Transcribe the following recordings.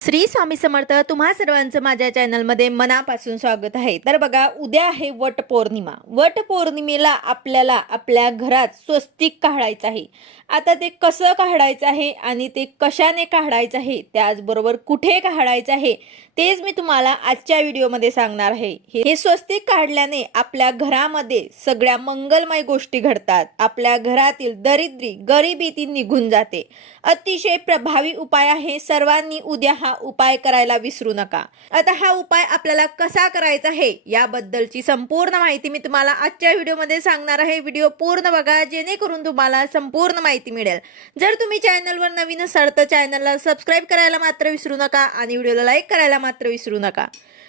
श्री स्वामी समर्थ तुम्हा सर्वांचं माझ्या चॅनलमध्ये मनापासून स्वागत आहे. तर बघा उद्या आहे वट पौर्णिमा. वट पौर्णिमेला आपल्याला आपल्या घरात स्वस्तिक काढायचं आहे. आता ते कसं काढायचं आहे आणि ते कशाने काढायचं आहे त्याचबरोबर कुठे काढायचं आहे तेच मी तुम्हाला आजच्या व्हिडिओमध्ये सांगणार आहे. हे हे स्वस्तिक काढल्याने आपल्या घरामध्ये सगळ्या मंगलमय गोष्टी घडतात. आपल्या घरातील दरिद्री गरिबी ती निघून जाते. अतिशय प्रभावी उपाय आहे. सर्वांनी उद्या हा उपाय करायला विसरू नका. आता हा उपाय आपल्याला कसा करायचा आहे याबद्दलची संपूर्ण माहिती मी तुम्हाला आजच्या व्हिडिओमध्ये सांगणार आहे. व्हिडिओ पूर्ण बघा जेणेकरून तुम्हाला संपूर्ण माहिती मिळेल. जर तुम्ही चॅनलवर नवीन असाल तर चॅनलला सबस्क्राईब करायला मात्र विसरू नका आणि व्हिडिओला लाईक करायला मात्र विसरू नका.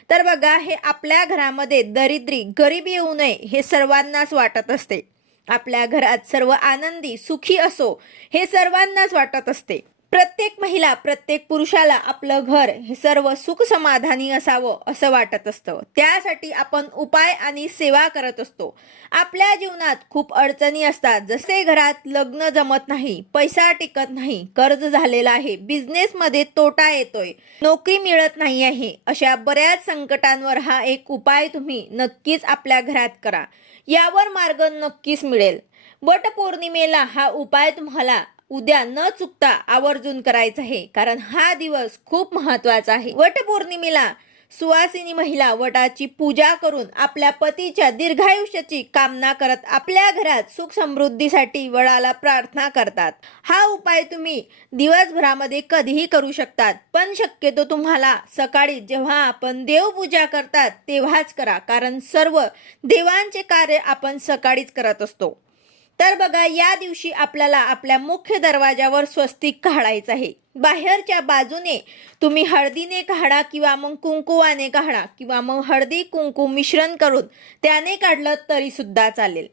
तर बघा हे आपल्या घरामध्ये दरिद्री गरिबी येऊ नये हे सर्वांनाच वाटत असते. आपल्या घरात सर्व आनंदी सुखी असो हे सर्वांनाच वाटत असते. प्रत्येक महिला प्रत्येक पुरुषाला आपलं घर हे सर्व सुख समाधानी असावं असं वाटत असतं. त्यासाठी आपण उपाय आणि सेवा करत असतो. आपल्या जीवनात खूप अडचणी असतात. जसे घरात लग्न जमत नाही पैसा टिकत नाही कर्ज झालेला आहे बिझनेसमध्ये तोटा येतोय नोकरी मिळत नाही आहे अशा बऱ्याच संकटांवर हा एक उपाय तुम्ही नक्कीच आपल्या घरात करा. यावर मार्ग नक्कीच मिळेल. वट पौर्णिमेला हा उपाय तुम्हाला उद्या न चुकता आवर्जून करायचं आहे. कारण हा दिवस खूप महत्त्वाचा आहे. वट पौर्णिमेला सुवासिनी महिला वटाची पूजा करून आपल्या पतीच्या दीर्घायुष्याची कामना करत आपल्या घरात सुख समृद्धीसाठी वडाला प्रार्थना करतात. हा उपाय तुम्ही दिवसभरामध्ये कधीही करू शकतात. पण शक्यतो तुम्हाला सकाळी जेव्हा आपण देवपूजा करतात तेव्हाच करा. कारण सर्व देवांचे कार्य आपण सकाळीच करत असतो. तर बघा या दिवशी आपल्याला आपल्या मुख्य दरवाजावर स्वस्तिक काढायचं आहे. बाहेरच्या बाजूने तुम्ही हळदीने काढा किंवा मग कुंकुवाने काढा किंवा मग हळदी कुंकू मिश्रण करून त्याने काढलं तरी सुद्धा चालेल.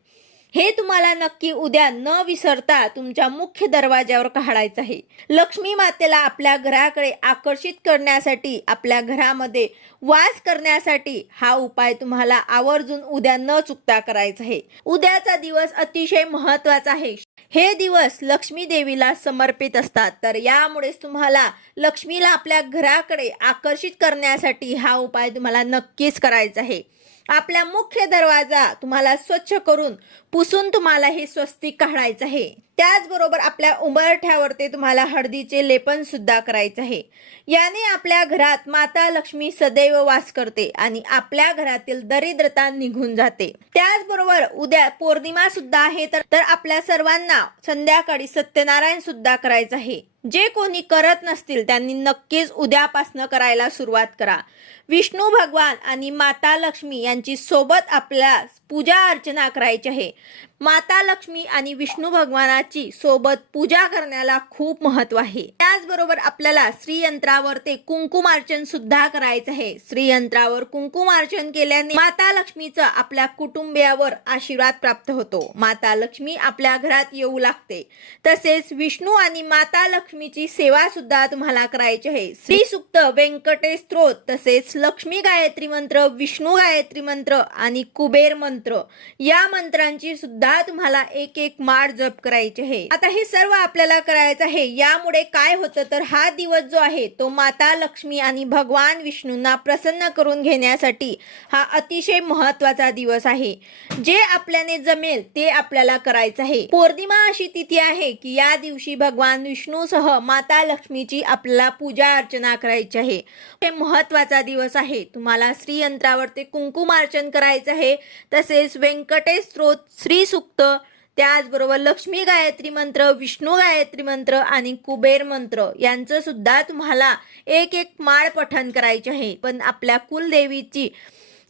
हे तुम्हाला नक्की उद्या न विसरता तुमच्या मुख्य दरवाज्यावर काढायचं आहे. लक्ष्मी मातेला आपल्या घराकडे आकर्षित करण्यासाठी आपल्या घरामध्ये वास करण्यासाठी हा उपाय तुम्हाला आवर्जून उद्या न चुकता करायचा आहे. उद्याचा दिवस अतिशय महत्त्वाचा आहे. हे दिवस लक्ष्मी देवीला समर्पित असतात. तर यामुळेच तुम्हाला लक्ष्मीला आपल्या घराकडे आकर्षित करण्यासाठी हा उपाय तुम्हाला नक्कीच करायचा आहे. आपल्या मुख्य दरवाजा तुम्हाला स्वच्छ करून पुसून तुम्हाला हे स्वस्तिक काढायचं आहे. त्याचबरोबर आपल्या उंबरठ्यावर ते तुम्हाला हळदीचे लेपन सुद्धा करायचं आहे. याने आपल्या घरात माता लक्ष्मी सदैव वास करते आणि आपल्या घरातील दरिद्रता निघून जाते. त्याचबरोबर उद्या पौर्णिमा सुद्धा आहे तर तर आपल्या सर्वांना संध्याकाळी सत्यनारायण सुद्धा करायचं आहे. जे कोणी करत नसतील त्यांनी नक्कीच उद्यापासनं करायला सुरुवात करा. विष्णू भगवान आणि माता लक्ष्मी यांची सोबत आपल्या पूजा अर्चना करायची आहे. माता लक्ष्मी आणि विष्णू भगवानाची सोबत पूजा करण्याला खूप महत्त्व आहे. त्याचबरोबर आपल्याला श्रीयंत्रावर ते कुंकुमार्चन सुद्धा करायचं आहे. श्रीयंत्रावर कुंकुमार्चन केल्याने माता लक्ष्मीचा आपल्या कुटुंबियावर आशीर्वाद प्राप्त होतो. माता लक्ष्मी आपल्या घरात येऊ लागते. तसेच विष्णू आणि माता लक्ष्मीची सेवा सुद्धा तुम्हाला करायची आहे. श्री सुक्त व्यंकटेश स्त्रोत तसेच लक्ष्मी गायत्री मंत्र विष्णू गायत्री मंत्र आणि कुबेर मंत्र या मंत्रांची सुद्धा तुम्हाला एक एक माळ जप करायची आहे. आता हे सर्व आपल्याला करायचं आहे. यामुळे काय होतं तर हा दिवस जो आहे तो माता लक्ष्मी आणि भगवान विष्णूंना प्रसन्न करून घेण्यासाठी हा अतिशय महत्त्वाचा दिवस आहे. जे आपल्याने जमेल ते आपल्याला करायचं आहे. पौर्णिमा अशी तिथी आहे की या दिवशी भगवान विष्णूसह माता लक्ष्मीची आपल्याला पूजा अर्चना करायची आहे. हे महत्त्वाचा दिवस आहे. तुम्हाला श्रीयंत्रावर ते कुंकुमार्चन करायचं आहे. तसेच व्यंकटेश स्त्रोत श्री सुक्त त्याचबरोबर लक्ष्मी गायत्री मंत्र विष्णू गायत्री मंत्र आणि कुबेर मंत्र यांचं सुद्धा तुम्हाला एक एक माळ पठण करायचे आहे. पण आपल्या कुलदेवीची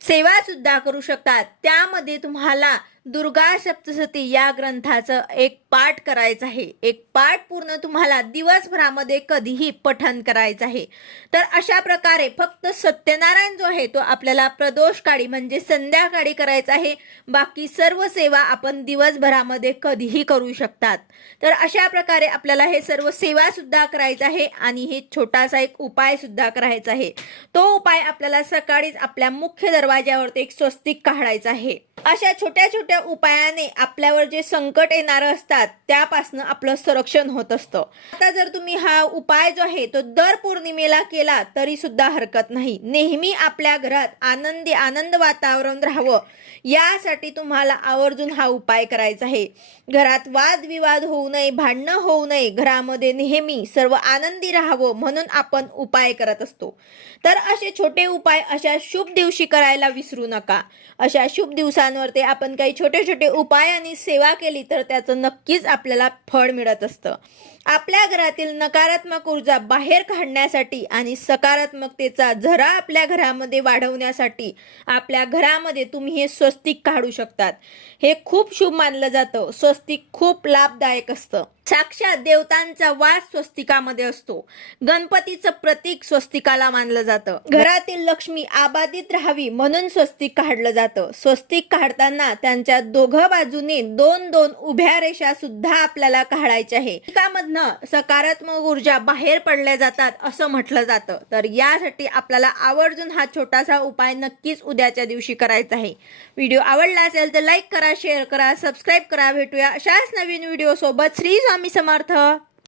सेवा सुद्धा करू शकतात. त्यामध्ये तुम्हाला दुर्गा सप्तशती या ग्रंथाचं एक पाठ करायचं आहे. एक पाठ पूर्ण तुम्हाला दिवसभरामध्ये कधीही पठन करायचं आहे. तर अशा प्रकारे फक्त सत्यनारायण जो आहे तो आपल्याला प्रदोष काळी म्हणजे संध्याकाळी करायचा आहे. बाकी सर्व सेवा आपण दिवसभरामध्ये कधीही करू शकतात. तर अशा प्रकारे आपल्याला हे सर्व सेवा सुद्धा करायचं आहे आणि हे छोटासा एक उपाय सुद्धा करायचा आहे. तो उपाय आपल्याला सकाळीच आपल्या मुख्य दरवाज्यावरती एक स्वस्तिक काढायचा आहे. अशा छोट्या छोट्या उपायाने आपल्यावर जे संकट येणार असतात त्यापासनं आपलं संरक्षण होत असतं. आता जर तुम्ही हा उपाय जो आहे तो दर पौर्णिमेला केला तरी सुद्धा हरकत नाही. नेहमी आपल्या घरात आनंदी आनंद वातावरण राहावं यासाठी तुम्हाला आवर्जून हा उपाय करायचा आहे. घरात वादविवाद होऊ नये भांडणं होऊ नये घरामध्ये नेहमी सर्व आनंदी राहावं म्हणून आपण उपाय करत असतो. तर असे छोटे उपाय अशा शुभ दिवशी करायला विसरू नका. अशा शुभ दिवसांवरती आपण काही छोटे छोटे उपाय आणि सेवा केली तर त्याचं नक्कीच आपल्याला फळ मिळत असतं. आपल्या घरातील नकारात्मक ऊर्जा बाहेर काढण्यासाठी आणि सकारात्मकतेचा झरा आपल्या घरामध्ये वाढवण्यासाठी आपल्या घरामध्ये तुम्ही हे स्वस्तिक काढू शकतात. हे खूप शुभ मानलं जातं. स्वस्तिक खूप लाभदायक असतं. साक्षात देवतांचा वास स्वस्तिकामध्ये असतो. गणपतीचं प्रतीक स्वस्तिकाला मानलं जातं. घरातील लक्ष्मी आबादित राहावी म्हणून स्वस्तिक काढलं जातं. स्वस्तिक काढ काढताना त्यांच्या दोघं बाजूने दोन दोन उभ्या रेषा सुद्धा आपल्याला काढायच्या आहे. स्वस्तिकामधनं सकारात्मक ऊर्जा बाहेर पडल्या जातात असं म्हटलं जातं. तर यासाठी आपल्याला आवर्जून हा छोटासा उपाय नक्कीच उद्याच्या दिवशी करायचा आहे. व्हिडिओ आवडला असेल तर लाईक करा शेअर करा सबस्क्राईब करा. भेटूया अशाच नवीन व्हिडिओ सोबत श्री स्वामी समर्थ.